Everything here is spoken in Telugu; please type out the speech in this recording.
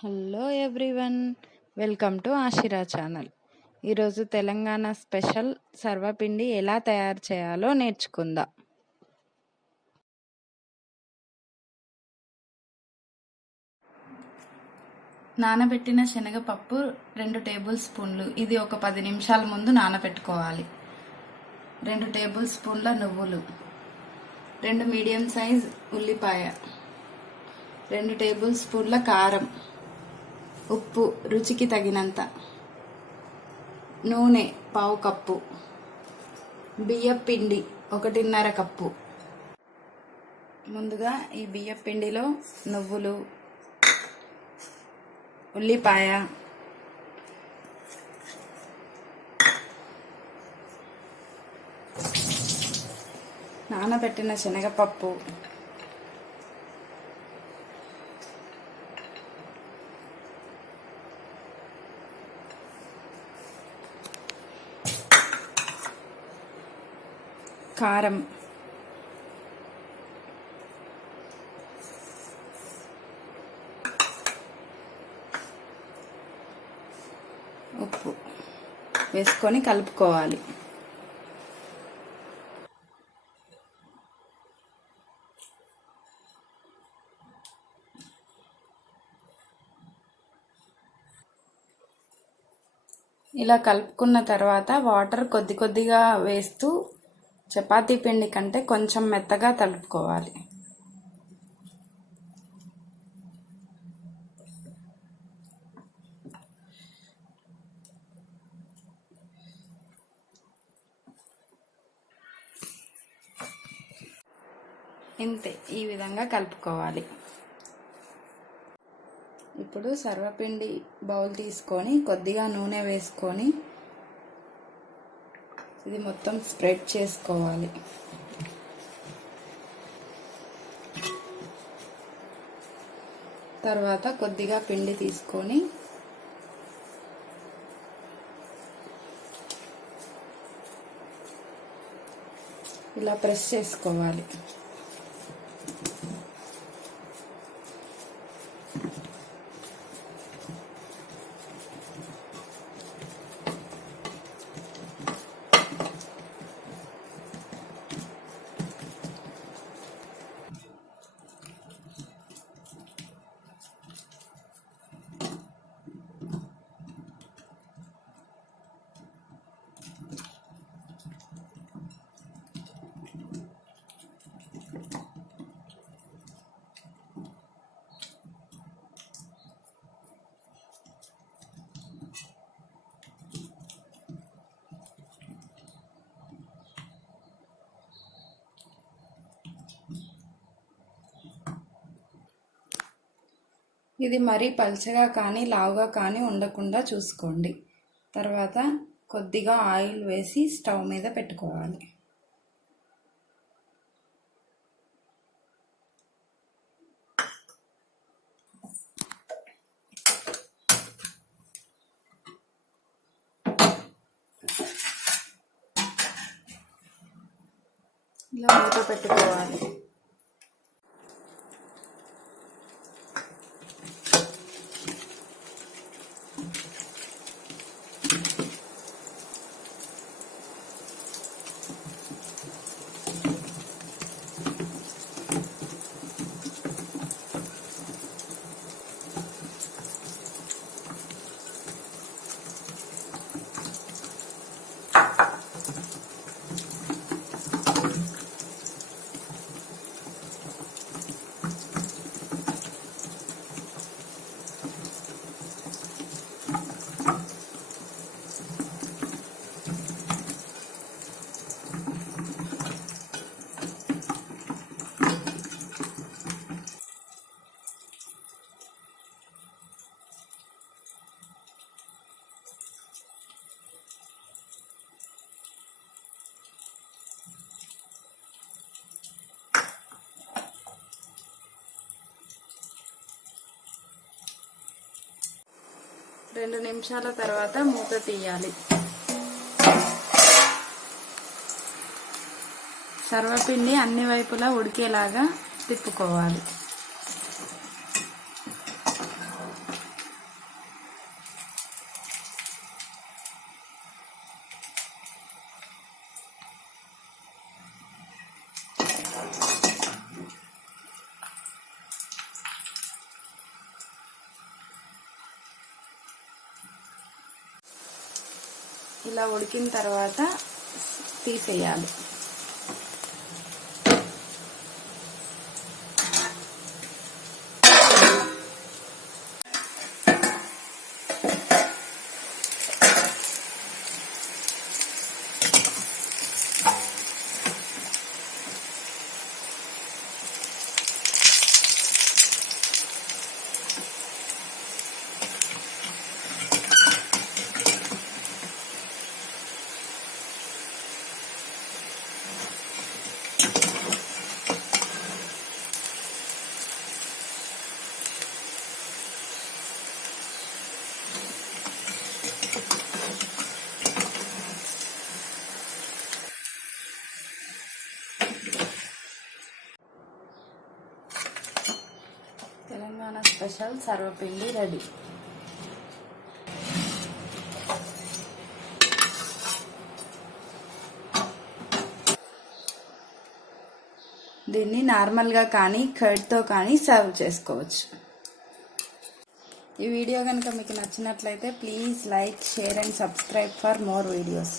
Hello everyone, welcome to Ashira channel. ఈరోజు తెలంగాణ స్పెషల్ సర్వపిండి ఎలా తయారు చేయాలో నేర్చుకుందాం. నానబెట్టిన శనగపప్పు 2 టేబుల్ స్పూన్లు. ఇది ఒక 10 నిమిషాల ముందు నానబెట్టుకోవాలి. 2 టేబుల్ స్పూన్ల నువ్వులు, 2 మీడియం సైజ్ ఉల్లిపాయ, 2 టేబుల్ స్పూన్ల కారం, ఉప్పు రుచికి తగినంత, నూనె 1/2 కప్పు, బియ్యం పిండి 1.5 కప్పు. ముందుగా ఈ బియ్యం పిండిలో నువ్వులు, ఉల్లిపాయ, నానబెట్టిన శనగపప్పు, కారం, ఉప్పు వేసుకొని కలుపుకోవాలి. ఇలా కలుపుకున్న తర్వాత వాటర్ కొద్ది కొద్దిగా వేస్తూ చపాతీ పిండి కంటే కొంచెం మెత్తగా తడుపుకోవాలి. ఇంతే, ఈ విధంగా కలుపుకోవాలి. ఇప్పుడు సర్వపిండి బౌల్ తీసుకొని కొద్దిగా నూనె వేసుకొని ఇది మొత్తం స్ప్రెడ్ చేసుకోవాలి. తర్వాత కొద్దిగా పిండి తీసుకొని ఇలా ప్రెస్ చేసుకోవాలి. ఇది మరీ పల్చగా కానీ లావుగా కానీ ఉండకుండా చూసుకోండి. తర్వాత కొద్దిగా ఆయిల్ వేసి స్టవ్ మీద పెట్టుకోవాలి. ఇలా మూత పెట్టుకోవాలి. రెండు నిమిషాల తర్వాత మూత తీయాలి. సర్వపిండి అన్ని వైపులా ఉడికేలాగా తిప్పుకోవాలి. ఇలా ఉడికిన తర్వాత తీసేయాలి. తెలంగాణ స్పెషల్ సర్వపిండి రెడీ. దీన్ని నార్మల్గా కానీ కర్డ్తో కానీ సర్వ్ చేసుకోవచ్చు. ఈ వీడియో కనుక మీకు నచ్చినట్లయితే please like, share and subscribe for more videos.